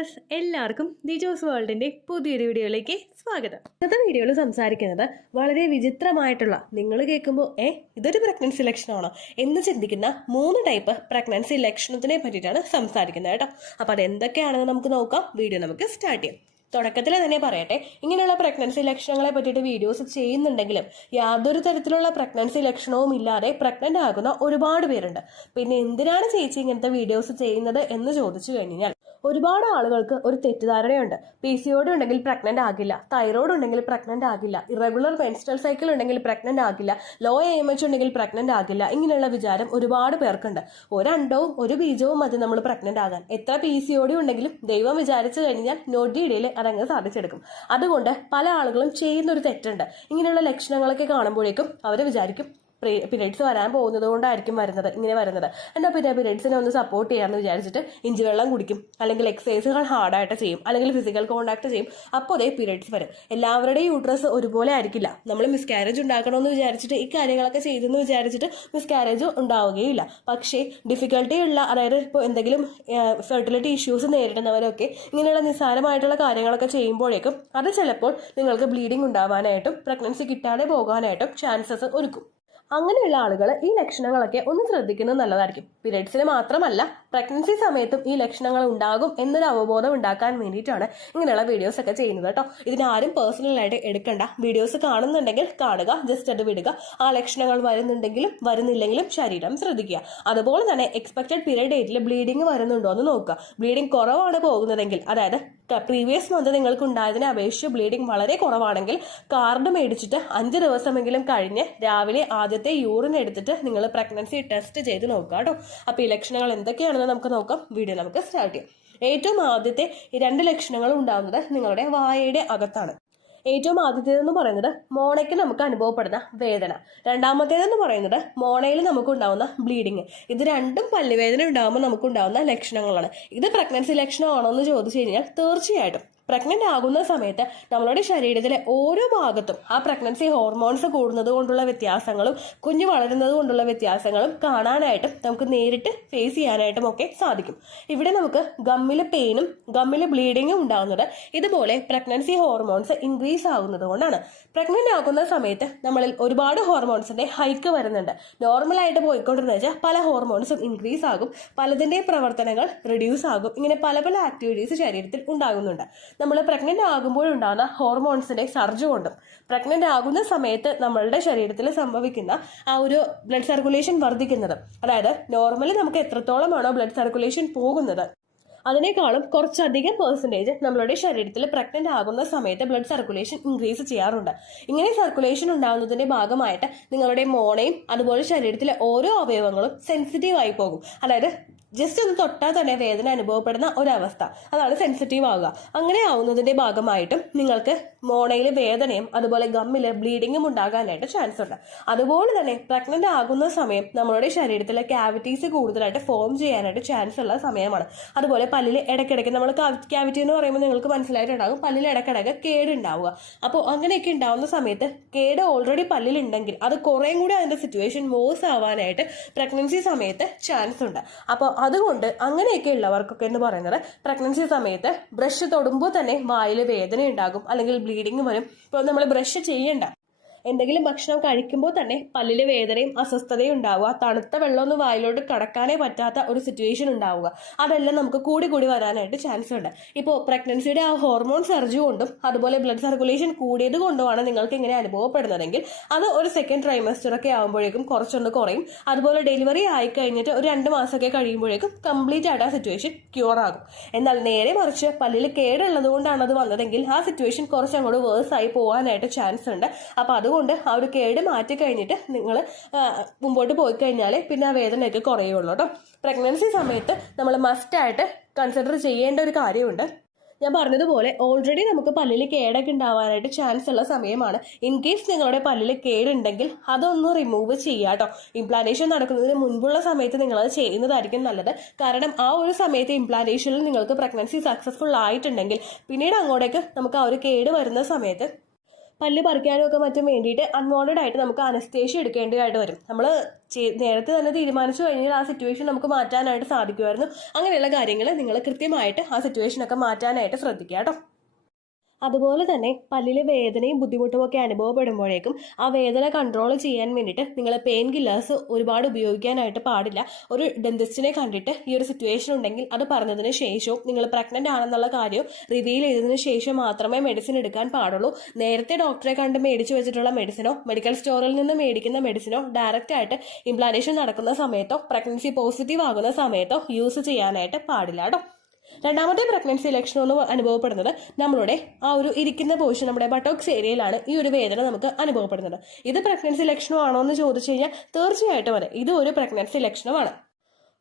Viewers, എല്ലാവർക്കും ദിജോസ് വേൾഡിന്റെ പുതിയൊരു വീഡിയോയിലേക്ക് സ്വാഗതം. ഇന്നത്തെ വീഡിയോയിൽ സംസാരിക്കുന്നത് വളരെ വിചിത്രമായിട്ടുള്ള, നിങ്ങൾ കേൾക്കുമ്പോൾ ഇതൊരു പ്രഗ്നൻസി ലക്ഷണമാണോ എന്ന് ചിന്തിക്കുന്ന 3 ടൈപ്പ് പ്രഗ്നൻസി ലക്ഷണത്തിനെ പറ്റിയിട്ടാണ് സംസാരിക്കുന്നത് കേട്ടോ. അപ്പോൾ അതെന്തൊക്കെയാണെന്ന് നമുക്ക് നോക്കാം. വീഡിയോ നമുക്ക് സ്റ്റാർട്ട് ചെയ്യാം. തുടക്കത്തിൽ തന്നെ പറയട്ടെ, ഇങ്ങനെയുള്ള പ്രഗ്നൻസി ലക്ഷണങ്ങളെ പറ്റിയിട്ട് വീഡിയോസ് ചെയ്യുന്നുണ്ടെങ്കിലും യാതൊരു തരത്തിലുള്ള പ്രഗ്നൻസി ലക്ഷണവും ഇല്ലാതെ പ്രഗ്നന്റ് ആകുന്ന ഒരുപാട് പേരുണ്ട്. പിന്നെ എന്തിനാണ് ചേച്ചി ഇങ്ങനത്തെ വീഡിയോസ് ചെയ്യുന്നത് എന്ന് ചോദിച്ചു കഴിഞ്ഞാൽ, ഒരുപാട് ആളുകൾക്ക് ഒരു തെറ്റിദ്ധാരണയുണ്ട്. PCOD ഉണ്ടെങ്കിൽ പ്രഗ്നന്റ് ആകില്ല, തൈറോയ്ഡ് ഉണ്ടെങ്കിൽ പ്രഗ്നന്റ് ആകില്ല, ഇറഗുലർ മെൻസ്ട്രൽ സൈക്കിൾ ഉണ്ടെങ്കിൽ പ്രഗ്നന്റ് ആകില്ല, ലോ AMH ഉണ്ടെങ്കിൽ പ്രഗ്നന്റ് ആകില്ല. ഇങ്ങനെയുള്ള വിചാരം ഒരുപാട് പേർക്കുണ്ട്. ഒരു അണ്ടവും ഒരു ബീജവും മതി നമ്മൾ പ്രഗ്നന്റ് ആകാൻ. എത്ര PCOD ഉണ്ടെങ്കിലും ദൈവം വിചാരിച്ചു കഴിഞ്ഞാൽ നോട്ടിയിടയിൽ അതങ്ങ് സാധിച്ചെടുക്കും. അതുകൊണ്ട് പല ആളുകളും ചെയ്യുന്നൊരു തെറ്റുണ്ട്. ഇങ്ങനെയുള്ള ലക്ഷണങ്ങളൊക്കെ കാണുമ്പോഴേക്കും അവർ വിചാരിക്കും പീരീഡ്സ് വരാൻ പോകുന്നത് കൊണ്ടായിരിക്കും ഇങ്ങനെ വരുന്നത്. എന്നാൽ പിന്നെ പീരീഡ്സിനെ ഒന്ന് സപ്പോർട്ട് ചെയ്യാമെന്ന് വിചാരിച്ചിട്ട് ഇഞ്ചി വെള്ളം കുടിക്കും, അല്ലെങ്കിൽ എക്സസൈസുകൾ ഹാർഡായിട്ട് ചെയ്യും, അല്ലെങ്കിൽ ഫിസിക്കൽ കോണ്ടാക്ട് ചെയ്യും. അപ്പോൾ പീരീഡ്സ് വരും. എല്ലാവരുടെയും യൂട്രസ് ഒരുപോലെ ആയിരിക്കില്ല. നമ്മൾ മിസ്കാരേജ് ഉണ്ടാക്കണമെന്ന് വിചാരിച്ചിട്ട് ഈ കാര്യങ്ങളൊക്കെ ചെയ്തെന്ന് വിചാരിച്ചിട്ട് മിസ്കാരേജ് ഉണ്ടാവുകയില്ല. പക്ഷേ ഡിഫിക്കൽട്ടി ഉള്ള, അതായത് ഇപ്പോൾ എന്തെങ്കിലും ഫെർട്ടിലിറ്റി ഇഷ്യൂസ് നേരിടുന്നവരൊക്കെ ഇങ്ങനെയുള്ള നിസ്സാരമായിട്ടുള്ള കാര്യങ്ങളൊക്കെ ചെയ്യുമ്പോഴേക്കും അത് ചിലപ്പോൾ നിങ്ങൾക്ക് ബ്ലീഡിംഗ് ഉണ്ടാവാനായിട്ടും പ്രഗ്നൻസി കിട്ടാതെ പോകാനായിട്ടും ചാൻസസ് ഒരുക്കും. അങ്ങനെയുള്ള ആളുകൾ ഈ ലക്ഷണങ്ങളൊക്കെ ഒന്ന് ശ്രദ്ധിക്കുന്നത് നല്ലതായിരിക്കും. പീരീഡ്സിന് മാത്രമല്ല, പ്രഗ്നൻസി സമയത്തും ഈ ലക്ഷണങ്ങൾ ഉണ്ടാകും എന്നൊരു അവബോധം ഉണ്ടാക്കാൻ വേണ്ടിയിട്ടാണ് ഇങ്ങനെയുള്ള വീഡിയോസ് ഒക്കെ ചെയ്യുന്നത് കേട്ടോ. ഇതിനാരും പേഴ്സണലായിട്ട് എടുക്കണ്ട. വീഡിയോസ് കാണുന്നുണ്ടെങ്കിൽ കാണുക, ജസ്റ്റ് അത് വിടുക. ആ ലക്ഷണങ്ങൾ വരുന്നുണ്ടെങ്കിലും വരുന്നില്ലെങ്കിലും ശരീരം ശ്രദ്ധിക്കുക. അതുപോലെ തന്നെ എക്സ്പെക്റ്റഡ് പീരീഡ് ഡേറ്റിൽ ബ്ലീഡിംഗ് വരുന്നുണ്ടോ എന്ന് നോക്കുക. ബ്ലീഡിംഗ് കുറവാണ് പോകുന്നതെങ്കിൽ, അതായത് പ്രീവിയസ് മന്ത് നിങ്ങൾക്ക് ഉണ്ടായതിനെ അപേക്ഷിച്ച് ബ്ലീഡിംഗ് വളരെ കുറവാണെങ്കിൽ കാർഡ് മേടിച്ചിട്ട് 5 ദിവസമെങ്കിലും കഴിഞ്ഞ് രാവിലെ ആദ്യത്തെ യൂറിൻ എടുത്തിട്ട് നിങ്ങൾ പ്രഗ്നൻസി ടെസ്റ്റ് ചെയ്ത് നോക്കുക കേട്ടോ. അപ്പോൾ ഈ ലക്ഷണങ്ങൾ എന്തൊക്കെയാണെന്ന് നമുക്ക് നോക്കാം. വീഡിയോ നമുക്ക് സ്റ്റാർട്ട് ചെയ്യാം. ഏറ്റവും ആദ്യത്തെ 2 ലക്ഷണങ്ങൾ ഉണ്ടാകുന്നത് നിങ്ങളുടെ വായയുടെ അകത്താണ്. ഏറ്റവും ആദ്യത്തേതെന്ന് പറയുന്നത് മോണയ്ക്ക് നമുക്ക് അനുഭവപ്പെടുന്ന വേദന. രണ്ടാമത്തേതെന്ന് പറയുന്നത് മോണയിൽ നമുക്കുണ്ടാവുന്ന ബ്ലീഡിങ്. ഇത് രണ്ടും പല്ലുവേദന ഉണ്ടാകുമ്പോൾ നമുക്കുണ്ടാവുന്ന ലക്ഷണങ്ങളാണ്. ഇത് പ്രഗ്നൻസി ലക്ഷണമാണോ എന്ന് ചോദിച്ചു കഴിഞ്ഞാൽ തീർച്ചയായിട്ടും പ്രഗ്നന്റ് ആകുന്ന സമയത്ത് നമ്മളുടെ ശരീരത്തിലെ ഓരോ ഭാഗത്തും ആ പ്രഗ്നൻസി ഹോർമോൺസ് കൂടുന്നത് കൊണ്ടുള്ള വ്യത്യാസങ്ങളും കുഞ്ഞ് വളരുന്നത് കൊണ്ടുള്ള വ്യത്യാസങ്ങളും കാണാനായിട്ടും നമുക്ക് നേരിട്ട് ഫേസ് ചെയ്യാനായിട്ടും ഒക്കെ സാധിക്കും. ഇവിടെ നമുക്ക് ഗമ്മിൽ പെയിനും ഗമ്മിൽ ബ്ലീഡിങ്ങും ഉണ്ടാകുന്നത് ഇതുപോലെ പ്രഗ്നൻസി ഹോർമോൺസ് ഇൻക്രീസ് ആകുന്നത് കൊണ്ടാണ്. പ്രഗ്നന്റ് ആകുന്ന സമയത്ത് നമ്മളിൽ ഒരുപാട് ഹോർമോൺസിന്റെ ഹൈക്ക് വരുന്നുണ്ട്. നോർമലായിട്ട് പോയിക്കൊണ്ടിരുന്ന വെച്ചാൽ പല ഹോർമോൺസും ഇൻക്രീസ് ആകും, പലതിന്റെ പ്രവർത്തനങ്ങൾ റിഡ്യൂസ് ആകും. ഇങ്ങനെ പല പല ആക്ടിവിറ്റീസ് ശരീരത്തിൽ ഉണ്ടാകുന്നുണ്ട്. നമ്മൾ പ്രഗ്നന്റ് ആകുമ്പോഴുണ്ടാകുന്ന ഹോർമോൺസിന്റെ സർജ് കൊണ്ടും പ്രഗ്നന്റ് ആകുന്ന സമയത്ത് നമ്മളുടെ ശരീരത്തിൽ സംഭവിക്കുന്ന ആ ഒരു ബ്ലഡ് സർക്കുലേഷൻ വർദ്ധിക്കുന്നത്, അതായത് നോർമലി നമുക്ക് എത്രത്തോളമാണോ ബ്ലഡ് സർക്കുലേഷൻ പോകുന്നത് അതിനേക്കാളും കുറച്ചധികം പെർസെൻറ്റേജ് നമ്മളുടെ ശരീരത്തിൽ പ്രഗ്നന്റ് ആകുന്ന സമയത്ത് ബ്ലഡ് സർക്കുലേഷൻ ഇൻക്രീസ് ചെയ്യാറുണ്ട്. ഇങ്ങനെ സർക്കുലേഷൻ ഉണ്ടാകുന്നതിന്റെ ഭാഗമായിട്ട് നിങ്ങളുടെ മോണയും അതുപോലെ ശരീരത്തിലെ ഓരോ അവയവങ്ങളും സെൻസിറ്റീവ് ആയി പോകും. അതായത് ജസ്റ്റ് ഒന്ന് തൊട്ടാൽ തന്നെ വേദന അനുഭവപ്പെടുന്ന ഒരവസ്ഥ, അതാണ് സെൻസിറ്റീവ് ആവുക. അങ്ങനെ ആവുന്നതിന്റെ ഭാഗമായിട്ടും നിങ്ങൾക്ക് മോണയിൽ വേദനയും അതുപോലെ ഗമ്മില് ബ്ലീഡിങ്ങും ഉണ്ടാകാനായിട്ട് ചാൻസ് ഉണ്ട്. അതുപോലെ തന്നെ പ്രഗ്നന്റ് ആകുന്ന സമയം നമ്മളുടെ ശരീരത്തിലെ ക്യാവിറ്റീസ് കൂടുതലായിട്ട് ഫോം ചെയ്യാനായിട്ട് ചാൻസ് ഉള്ള സമയമാണ്. അതുപോലെ പല്ലിൽ ഇടയ്ക്കിടയ്ക്ക്, നമ്മൾ ക്യാവിറ്റി എന്ന് പറയുമ്പോൾ നിങ്ങൾക്ക് മനസ്സിലായിട്ടുണ്ടാകും, പല്ലിൽ ഇടയ്ക്കിടയ്ക്ക് കേടുണ്ടാവുക. അപ്പോൾ അങ്ങനെയൊക്കെ ഉണ്ടാവുന്ന സമയത്ത് കേട് ഓൾറെഡി പല്ലിലുണ്ടെങ്കിൽ അത് കുറേയും കൂടി അതിന്റെ സിറ്റുവേഷൻ വേഴ്സ് ആവാനായിട്ട് പ്രഗ്നൻസി സമയത്ത് ചാൻസ് ഉണ്ട്. അപ്പോൾ അതുകൊണ്ട് അങ്ങനെയൊക്കെ ഉള്ളവർക്കൊക്കെ എന്ന് പറയുന്നത് പ്രഗ്നൻസി സമയത്ത് ബ്രഷ് തൊടുമ്പോൾ തന്നെ വായിൽ വേദന ഉണ്ടാകും, അല്ലെങ്കിൽ ബ്ലീഡിങ് വരും. ഇപ്പോൾ നമ്മൾ ബ്രഷ് ചെയ്യണ്ട, എന്തെങ്കിലും ഭക്ഷണം കഴിക്കുമ്പോൾ തന്നെ പല്ലിലെ വേദനയും അസ്വസ്ഥതയും ഉണ്ടാവുക, തണുത്ത വെള്ളമൊന്നും വായിലോട്ട് കടക്കാനേ പറ്റാത്ത ഒരു സിറ്റുവേഷൻ ഉണ്ടാവുക, അതെല്ലാം നമുക്ക് കൂടി കൂടി വരാനായിട്ട് ചാൻസ് ഉണ്ട്. ഇപ്പോൾ പ്രഗ്നൻസിയുടെ ആ ഹോർമോൺ സർജ് കൊണ്ടും അതുപോലെ ബ്ലഡ് സർക്കുലേഷൻ കൂടിയത് കൊണ്ടുമാണ് നിങ്ങൾക്ക് ഇങ്ങനെ അനുഭവപ്പെടുന്നതെങ്കിൽ അത് ഒരു സെക്കൻഡ് ട്രൈമസ്റ്റർ ഒക്കെ ആകുമ്പോഴേക്കും കുറച്ചൊന്ന് കുറയും. അതുപോലെ ഡെലിവറി ആയി കഴിഞ്ഞിട്ട് ഒരു 2 മാസമൊക്കെ കഴിയുമ്പോഴേക്കും കംപ്ലീറ്റ് ആയിട്ട് ആ സിറ്റുവേഷൻ ക്യൂർ ആകും. എന്നാൽ നേരെ മറിച്ച് പല്ലിൽ കേടുള്ളത് കൊണ്ടാണ് അത് വന്നതെങ്കിൽ ആ സിറ്റുവേഷൻ കുറച്ചങ്ങോട്ട് വേഴ്സ് ആയി പോകാനായിട്ട് ചാൻസ് ഉണ്ട്. അപ്പോൾ അതുകൊണ്ട് ആ ഒരു കേട് മാറ്റി കഴിഞ്ഞിട്ട് നിങ്ങൾ മുമ്പോട്ട് പോയി കഴിഞ്ഞാൽ പിന്നെ ആ വേദനയൊക്കെ കുറയുള്ളൂ കേട്ടോ. പ്രഗ്നൻസി സമയത്ത് നമ്മൾ മസ്റ്റായിട്ട് കൺസിഡർ ചെയ്യേണ്ട ഒരു കാര്യമുണ്ട്. ഞാൻ പറഞ്ഞതുപോലെ ഓൾറെഡി നമുക്ക് പല്ലിൽ കേടൊക്കെ ഉണ്ടാവാനായിട്ട് ചാൻസ് ഉള്ള സമയമാണ്. ഇൻ കേസ് നിങ്ങളുടെ പല്ലിൽ കേടുണ്ടെങ്കിൽ അതൊന്ന് റിമൂവ് ചെയ്യുക കേട്ടോ. ഇംപ്ലാന്റേഷൻ നടക്കുന്നതിന് മുൻപുള്ള സമയത്ത് നിങ്ങളത് ചെയ്യുന്നതായിരിക്കും നല്ലത്. കാരണം ആ ഒരു സമയത്ത് ഇംപ്ലാന്റേഷനിൽ നിങ്ങൾക്ക് പ്രഗ്നൻസി സക്സസ്ഫുൾ ആയിട്ടുണ്ടെങ്കിൽ പിന്നീട് അങ്ങോട്ടേക്ക് നമുക്ക് ആ ഒരു കേട് വരുന്ന സമയത്ത് പല്ല് പറിക്കാനും ഒക്കെ മറ്റും വേണ്ടിയിട്ട് അൺവാണ്ടഡ് ആയിട്ട് നമുക്ക് അനസ്തേഷ്യ എടുക്കേണ്ടതായിട്ട് വരും. നമ്മൾ നേരത്തെ തന്നെ തീരുമാനിച്ചു കഴിഞ്ഞാൽ ആ സിറ്റുവേഷൻ നമുക്ക് മാറ്റാനായിട്ട് സാധിക്കുമായിരുന്നു. അങ്ങനെയുള്ള കാര്യങ്ങൾ നിങ്ങൾ കൃത്യമായിട്ട് ആ സിറ്റുവേഷനൊക്കെ മാറ്റാനായിട്ട് ശ്രദ്ധിക്കുക കേട്ടോ. അതുപോലെ തന്നെ പല്ലിലെ വേദനയും ബുദ്ധിമുട്ടും ഒക്കെ അനുഭവപ്പെടുമ്പോഴേക്കും ആ വേദന കൺട്രോൾ ചെയ്യാൻ വേണ്ടിയിട്ട് നിങ്ങൾ പെയിൻ കില്ലേഴ്സ് ഒരുപാട് ഉപയോഗിക്കാനായിട്ട് പാടില്ല. ഒരു ഡെന്റിസ്റ്റിനെ കണ്ടിട്ട് ഈ ഒരു സിറ്റുവേഷൻ ഉണ്ടെങ്കിൽ അത് പറഞ്ഞതിന് ശേഷവും നിങ്ങൾ പ്രഗ്നന്റ് ആണെന്നുള്ള കാര്യം റിവീൽ ചെയ്തതിന് ശേഷം മാത്രമേ മെഡിസിൻ എടുക്കാൻ പാടുള്ളൂ. നേരത്തെ ഡോക്ടറെ കണ്ട് മേടിച്ചു വെച്ചിട്ടുള്ള മെഡിസിനോ മെഡിക്കൽ സ്റ്റോറിൽ നിന്ന് മേടിക്കുന്ന മെഡിസിനോ ഡയറക്റ്റ് ആയിട്ട് ഇംപ്ലാന്റേഷൻ നടക്കുന്ന സമയത്തോ പ്രഗ്നൻസി പോസിറ്റീവ് ആകുന്ന സമയത്തോ യൂസ് ചെയ്യാനായിട്ട് പാടില്ല കേട്ടോ. രണ്ടാമത്തെ പ്രഗ്നൻസി ലക്ഷണം എന്ന് അനുഭവപ്പെടുന്നത് നമ്മളുടെ ആ ഒരു ഇരിക്കുന്ന പോർഷൻ, നമ്മുടെ ബട്ടോക്സ് ഏരിയയിലാണ് ഈ ഒരു വേദന നമുക്ക് അനുഭവപ്പെടുന്നത്. ഇത് പ്രഗ്നൻസി ലക്ഷണമാണോ എന്ന് ചോദിച്ചു കഴിഞ്ഞാൽ തീർച്ചയായിട്ടും അതെ, ഇത് ഒരു പ്രഗ്നൻസി ലക്ഷണമാണ്.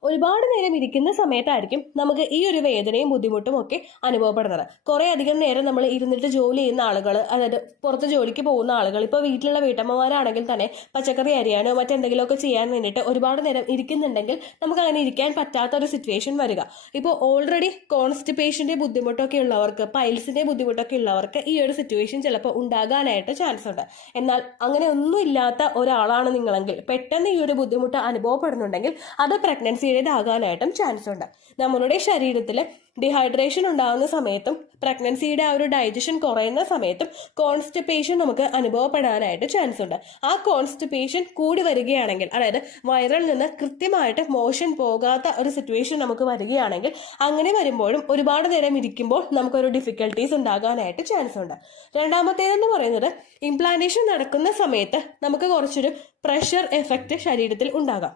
ഒരുപാട് നേരം ഇരിക്കുന്ന സമയത്തായിരിക്കും നമുക്ക് ഈ ഒരു വേദനയും ബുദ്ധിമുട്ടും ഒക്കെ അനുഭവപ്പെടുന്നത്. കുറെ അധികം നേരം നമ്മൾ ഇരുന്നിട്ട് ജോലി ചെയ്യുന്ന ആളുകൾ, അതായത് പുറത്ത് ജോലിക്ക് പോകുന്ന ആളുകൾ, ഇപ്പോൾ വീട്ടിലുള്ള വീട്ടമ്മമാരാണെങ്കിൽ തന്നെ പച്ചക്കറി അരിയാനോ മറ്റെന്തെങ്കിലുമൊക്കെ ചെയ്യാൻ വേണ്ടിയിട്ട് ഒരുപാട് നേരം ഇരിക്കുന്നുണ്ടെങ്കിൽ നമുക്ക് അങ്ങനെ ഇരിക്കാൻ പറ്റാത്ത ഒരു സിറ്റുവേഷൻ വരിക. ഇപ്പോൾ ഓൾറെഡി കോൺസ്റ്റിപ്പേഷന്റെ ബുദ്ധിമുട്ടൊക്കെ ഉള്ളവർക്ക്, പൈൽസിന്റെ ബുദ്ധിമുട്ടൊക്കെ ഉള്ളവർക്ക് ഈ ഒരു സിറ്റുവേഷൻ ചിലപ്പോൾ ഉണ്ടാകാനായിട്ട് ചാൻസ് ഉണ്ട്. എന്നാൽ അങ്ങനെ ഒന്നും ഇല്ലാത്ത ഒരാളാണ് നിങ്ങളെങ്കിൽ പെട്ടെന്ന് ഈ ഒരു ബുദ്ധിമുട്ട് അനുഭവപ്പെടുന്നുണ്ടെങ്കിൽ അത് പ്രഗ്നൻസി ആകാനായിട്ടും ചാൻസ് ഉണ്ട്. നമ്മളുടെ ശരീരത്തിൽ ഡിഹൈഡ്രേഷൻ ഉണ്ടാകുന്ന സമയത്തും പ്രഗ്നൻസിയുടെ ആ ഒരു ഡൈജഷൻ കുറയുന്ന സമയത്തും കോൺസ്റ്റിപ്പേഷൻ നമുക്ക് അനുഭവപ്പെടാനായിട്ട് ചാൻസ് ഉണ്ട്. ആ കോൺസ്റ്റിപ്പേഷൻ കൂടി വരികയാണെങ്കിൽ, അതായത് വയറിൽ നിന്ന് കൃത്യമായിട്ട് മോഷൻ പോകാത്ത ഒരു സിറ്റുവേഷൻ നമുക്ക് വരികയാണെങ്കിൽ, അങ്ങനെ വരുമ്പോഴും ഒരുപാട് നേരം ഇരിക്കുമ്പോൾ നമുക്കൊരു ഡിഫിക്കൽട്ടീസ് ഉണ്ടാകാനായിട്ട് ചാൻസ് ഉണ്ട്. രണ്ടാമത്തേതെന്ന് പറയുന്നത് ഇംപ്ലാന്റേഷൻ നടക്കുന്ന സമയത്ത് നമുക്ക് കുറച്ചൊരു പ്രഷർ എഫക്റ്റ് ശരീരത്തിൽ ഉണ്ടാകാം.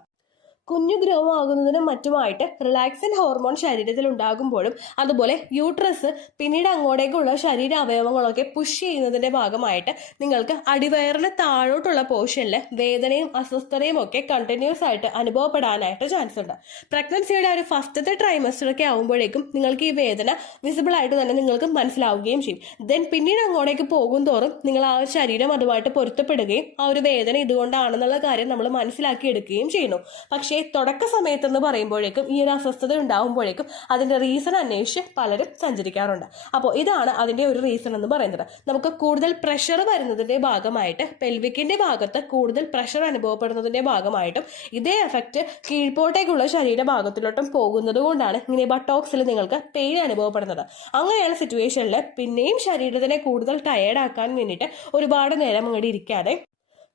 കുഞ്ഞു ഗ്രോ ആകുന്നതിനും മറ്റുമായിട്ട് റിലാക്സിൻ ഹോർമോൺ ശരീരത്തിൽ ഉണ്ടാകുമ്പോഴും അതുപോലെ യൂട്രസ് പിന്നീട് അങ്ങോട്ടേക്കുള്ള ശരീര അവയവങ്ങളൊക്കെ പുഷ് ചെയ്യുന്നതിന്റെ ഭാഗമായിട്ട് നിങ്ങൾക്ക് അടിവയറിന് താഴോട്ടുള്ള പോർഷനിൽ വേദനയും അസ്വസ്ഥതയും ഒക്കെ കണ്ടിന്യൂസ് ആയിട്ട് അനുഭവപ്പെടാനായിട്ട് ചാൻസ് ഉണ്ട്. പ്രഗ്നൻസിയുടെ ഒരു ഫസ്റ്റത്തെ ട്രൈമസ്റ്റർ ഒക്കെ ആകുമ്പോഴേക്കും നിങ്ങൾക്ക് ഈ വേദന വിസിബിൾ ആയിട്ട് തന്നെ നിങ്ങൾക്ക് മനസ്സിലാവുകയും ചെയ്യും. ദെൻ പിന്നീട് അങ്ങോട്ടേക്ക് പോകും തോറും നിങ്ങൾ ആ ശരീരം അതുമായിട്ട് പൊരുത്തപ്പെടുകയും ആ ഒരു വേദന ഇതുകൊണ്ടാണെന്നുള്ള കാര്യം നമ്മൾ മനസ്സിലാക്കി എടുക്കുകയും ചെയ്യുന്നു. പക്ഷേ തുടക്ക സമയത്തെന്ന് പറയുമ്പോഴേക്കും ഈ ഒരു അസ്വസ്ഥത ഉണ്ടാകുമ്പോഴേക്കും അതിന്റെ റീസൺ അന്വേഷിച്ച് പലരും സഞ്ചരിക്കാറുണ്ട്. അപ്പോൾ ഇതാണ് അതിന്റെ ഒരു റീസൺ എന്ന് പറയുന്നത്. നമുക്ക് കൂടുതൽ പ്രഷർ വരുന്നതിന്റെ ഭാഗമായിട്ട്, പെൽവിക്കിന്റെ ഭാഗത്ത് കൂടുതൽ പ്രഷർ അനുഭവപ്പെടുന്നതിന്റെ ഭാഗമായിട്ടും ഇതേ എഫക്റ്റ് കീഴ്പോട്ടേക്കുള്ള ശരീരഭാഗത്തിലോട്ടും പോകുന്നത് കൊണ്ടാണ് ഇങ്ങനെ ബട്ടോക്സിൽ നിങ്ങൾക്ക് പെയിൻ അനുഭവപ്പെടുന്നത്. അങ്ങനെയുള്ള സിറ്റുവേഷനിൽ പിന്നെയും ശരീരത്തിനെ കൂടുതൽ ടയേർഡ് ആക്കാൻ വേണ്ടിയിട്ട് ഒരുപാട് നേരം അങ്ങോട്ട് ഇരിക്കാതെ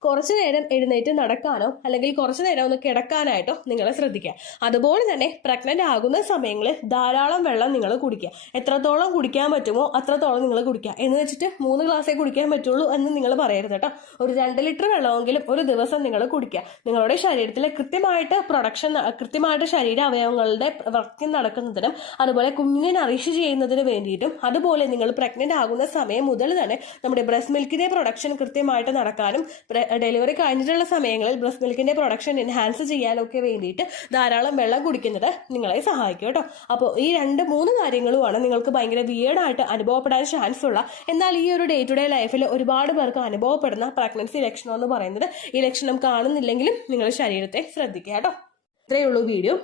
കുറച്ചു നേരം എഴുന്നേറ്റ് നടക്കാനോ അല്ലെങ്കിൽ കുറച്ചു നേരം ഒന്ന് കിടക്കാനായിട്ടോ നിങ്ങൾ ശ്രദ്ധിക്കുക. അതുപോലെ തന്നെ പ്രഗ്നന്റ് ആകുന്ന സമയങ്ങളിൽ ധാരാളം വെള്ളം നിങ്ങൾ കുടിക്കുക. എത്രത്തോളം കുടിക്കാൻ പറ്റുമോ അത്രത്തോളം നിങ്ങൾ കുടിക്കുക. എന്ന് വെച്ചിട്ട് 3 ഗ്ലാസ്സേ കുടിക്കാൻ പറ്റുള്ളൂ എന്ന് നിങ്ങൾ പറയരുത് കേട്ടോ. ഒരു 2 ലിറ്റർ വെള്ളമെങ്കിലും ഒരു ദിവസം നിങ്ങൾ കുടിക്കുക. നിങ്ങളുടെ ശരീരത്തിൽ കൃത്യമായിട്ട് ശരീര അവയവങ്ങളുടെ വർക്കിംഗ് നടക്കുന്നതിനും അതുപോലെ കുഞ്ഞിനെ നറിഷ് ചെയ്യുന്നതിന് വേണ്ടിയിട്ടും, അതുപോലെ നിങ്ങൾ പ്രഗ്നന്റ് ആകുന്ന സമയം മുതൽ തന്നെ നമ്മുടെ ബ്രസ്റ്റ് മിൽക്കിന്റെ പ്രൊഡക്ഷൻ കൃത്യമായിട്ട് നടക്കാനും ഡെലിവറി കഴിഞ്ഞിട്ടുള്ള സമയങ്ങളിൽ ബ്രസ്റ്റ് മിൽക്കിന്റെ പ്രൊഡക്ഷൻ എൻഹാൻസ് ചെയ്യാനൊക്കെ വേണ്ടിയിട്ട് ധാരാളം വെള്ളം കുടിക്കുന്നത് നിങ്ങളെ സഹായിക്കും കേട്ടോ. അപ്പോൾ ഈ 2-3 കാര്യങ്ങളുമാണ് നിങ്ങൾക്ക് ഭയങ്കര വിയേർഡായിട്ട് അനുഭവപ്പെടാൻ ചാൻസ് ഉള്ള, എന്നാൽ ഈ ഒരു ഡേ ടു ഡേ ലൈഫിൽ ഒരുപാട് പേർക്ക് അനുഭവപ്പെടുന്ന പ്രഗ്നൻസി ലക്ഷണം എന്ന് പറയുന്നത്. ഈ ലക്ഷണം കാണുന്നില്ലെങ്കിലും നിങ്ങൾ ശരീരത്തെ ശ്രദ്ധിക്കുക കേട്ടോ. ഇത്രയേ ഉള്ളൂ വീഡിയോ.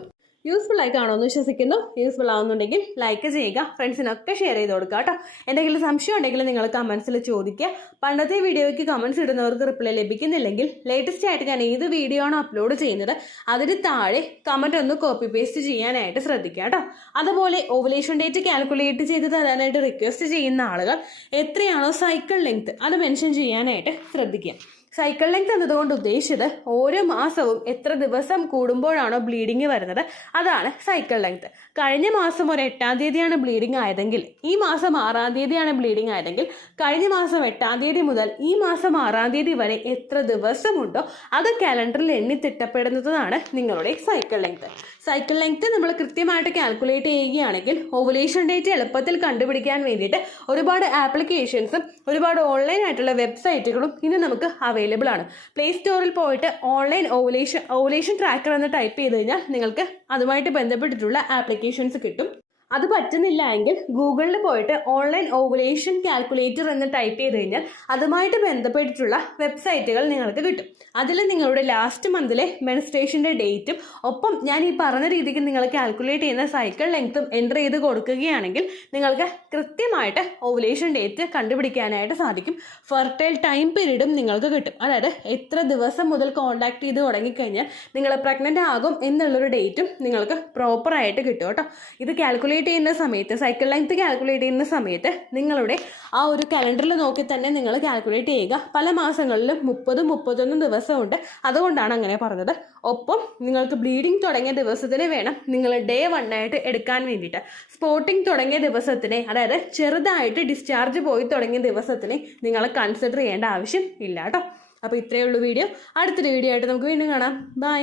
യൂസ്ഫുൾ ആയി കാണുമെന്ന് വിശ്വസിക്കുന്നു. യൂസ്ഫുൾ ആവുന്നുണ്ടെങ്കിൽ ലൈക്ക് ചെയ്യുക, ഫ്രണ്ട്സിനൊക്കെ ഷെയർ ചെയ്ത് കൊടുക്കുക കേട്ടോ. എന്തെങ്കിലും സംശയം ഉണ്ടെങ്കിൽ നിങ്ങൾ കമൻസിൽ ചോദിക്കുക. പണ്ടത്തെ വീഡിയോയ്ക്ക് കമൻസ് ഇടുന്നവർക്ക് റിപ്ലൈ ലഭിക്കുന്നില്ലെങ്കിൽ ലേറ്റസ്റ്റ് ആയിട്ട് ഞാൻ ഏത് വീഡിയോ ആണോ അപ്ലോഡ് ചെയ്യുന്നത് അതിന് താഴെ കമൻറ്റ് ഒന്ന് കോപ്പി പേസ്റ്റ് ചെയ്യാനായിട്ട് ശ്രദ്ധിക്കുക കേട്ടോ. അതുപോലെ ഓവുലേഷൻ ഡേറ്റ് കാൽക്കുലേറ്റ് ചെയ്ത് തരാനായിട്ട് റിക്വസ്റ്റ് ചെയ്യുന്ന ആളുകൾ എത്രയാണോ സൈക്കിൾ ലെങ്ത് അത് മെൻഷൻ ചെയ്യാനായിട്ട് ശ്രദ്ധിക്കുക. സൈക്കിൾ ലെങ്ത് എന്നതുകൊണ്ട് ഉദ്ദേശിച്ചത് ഓരോ മാസവും എത്ര ദിവസം കൂടുമ്പോഴാണോ ബ്ലീഡിങ് വരുന്നത് അതാണ് സൈക്കിൾ ലെങ്ത്. കഴിഞ്ഞ മാസം ഒരു 8-ാം തീയതിയാണ് ബ്ലീഡിങ് ആയതെങ്കിൽ ഈ മാസം 6-ാം തീയതിയാണ് ബ്ലീഡിങ് ആയതെങ്കിൽ കഴിഞ്ഞ മാസം 8-ാം തീയതി മുതൽ ഈ മാസം 6-ാം തീയതി വരെ എത്ര ദിവസമുണ്ടോ അത് കാലണ്ടറിൽ എണ്ണി തിട്ടപ്പെടുന്നതാണ് നിങ്ങളുടെ സൈക്കിൾ ലെങ്ത്. സൈക്കിൾ ലെങ്ത് നമ്മൾ കൃത്യമായിട്ട് കാൽക്കുലേറ്റ് ചെയ്യുകയാണെങ്കിൽ ഓവുലേഷൻ ഡേറ്റ് എളുപ്പത്തിൽ കണ്ടുപിടിക്കാൻ വേണ്ടിയിട്ട് ഒരുപാട് ആപ്ലിക്കേഷൻസും ഒരുപാട് ഓൺലൈൻ ആയിട്ടുള്ള വെബ്സൈറ്റുകളും ഇന്ന് നമുക്ക് അവൈലബിൾ ആണ്. പ്ലേ സ്റ്റോറിൽ പോയിട്ട് ഓൺലൈൻ ഓവുലേഷൻ ട്രാക്കർ എന്ന് ടൈപ്പ് ചെയ്ത് കഴിഞ്ഞാൽ നിങ്ങൾക്ക് അതുമായിട്ട് ബന്ധപ്പെട്ടിട്ടുള്ള ആപ്ലിക്കേഷൻസ് കിട്ടും. അത് പറ്റുന്നില്ല എങ്കിൽ ഗൂഗിളിൽ പോയിട്ട് ഓൺലൈൻ ഓവുലേഷൻ കാൽക്കുലേറ്റർ എന്ന് ടൈപ്പ് ചെയ്ത് കഴിഞ്ഞാൽ അതുമായിട്ട് ബന്ധപ്പെട്ടിട്ടുള്ള വെബ്സൈറ്റുകൾ നിങ്ങൾക്ക് കിട്ടും. അതിൽ നിങ്ങളുടെ ലാസ്റ്റ് മന്തിലെ മെൻസ്ട്രേഷൻ്റെ ഡേറ്റും ഒപ്പം ഞാൻ ഈ പറഞ്ഞ രീതിക്ക് നിങ്ങൾ കാൽക്കുലേറ്റ് ചെയ്യുന്ന സൈക്കിൾ ലെങ്ത്തും എൻ്റർ ചെയ്ത് കൊടുക്കുകയാണെങ്കിൽ നിങ്ങൾക്ക് കൃത്യമായിട്ട് ഓവുലേഷൻ ഡേറ്റ് കണ്ടുപിടിക്കാനായിട്ട് സാധിക്കും. ഫെർട്ടൈൽ ടൈം പീരീഡും നിങ്ങൾക്ക് കിട്ടും. അതായത് എത്ര ദിവസം മുതൽ കോൺടാക്ട് ചെയ്ത് തുടങ്ങിക്കഴിഞ്ഞാൽ നിങ്ങൾ പ്രഗ്നൻ്റ് ആകും എന്നുള്ളൊരു ഡേറ്റും നിങ്ങൾക്ക് പ്രോപ്പറായിട്ട് കിട്ടും കേട്ടോ. ഇത് കാൽക്കുലേറ്റ് ചെയ്യുന്ന സമയത്ത്, സൈക്കിൾ ലെങ്ത് കാൽക്കുലേറ്റ് ചെയ്യുന്ന സമയത്ത് നിങ്ങളുടെ ആ ഒരു കലണ്ടറിൽ നോക്കി തന്നെ നിങ്ങൾ കാൽക്കുലേറ്റ് ചെയ്യുക. പല മാസങ്ങളിലും 30-31 ദിവസമുണ്ട്, അതുകൊണ്ടാണ് അങ്ങനെ പറഞ്ഞത്. ഒപ്പം നിങ്ങൾക്ക് ബ്ലീഡിങ് തുടങ്ങിയ ദിവസത്തിന് വേണം നിങ്ങൾ ഡേ 1 ആയിട്ട് എടുക്കാൻ വേണ്ടിയിട്ട്. സ്പോട്ടിങ് തുടങ്ങിയ ദിവസത്തിനെ, അതായത് ചെറുതായിട്ട് ഡിസ്ചാർജ് പോയി തുടങ്ങിയ ദിവസത്തിനെ നിങ്ങൾ കൺസിഡർ ചെയ്യേണ്ട ആവശ്യം ഇല്ല കേട്ടോ. അപ്പോൾ ഇത്രയേ ഉള്ളൂ വീഡിയോ. അടുത്തൊരു വീഡിയോ ആയിട്ട് നമുക്ക് വീണ്ടും കാണാം. ബൈ.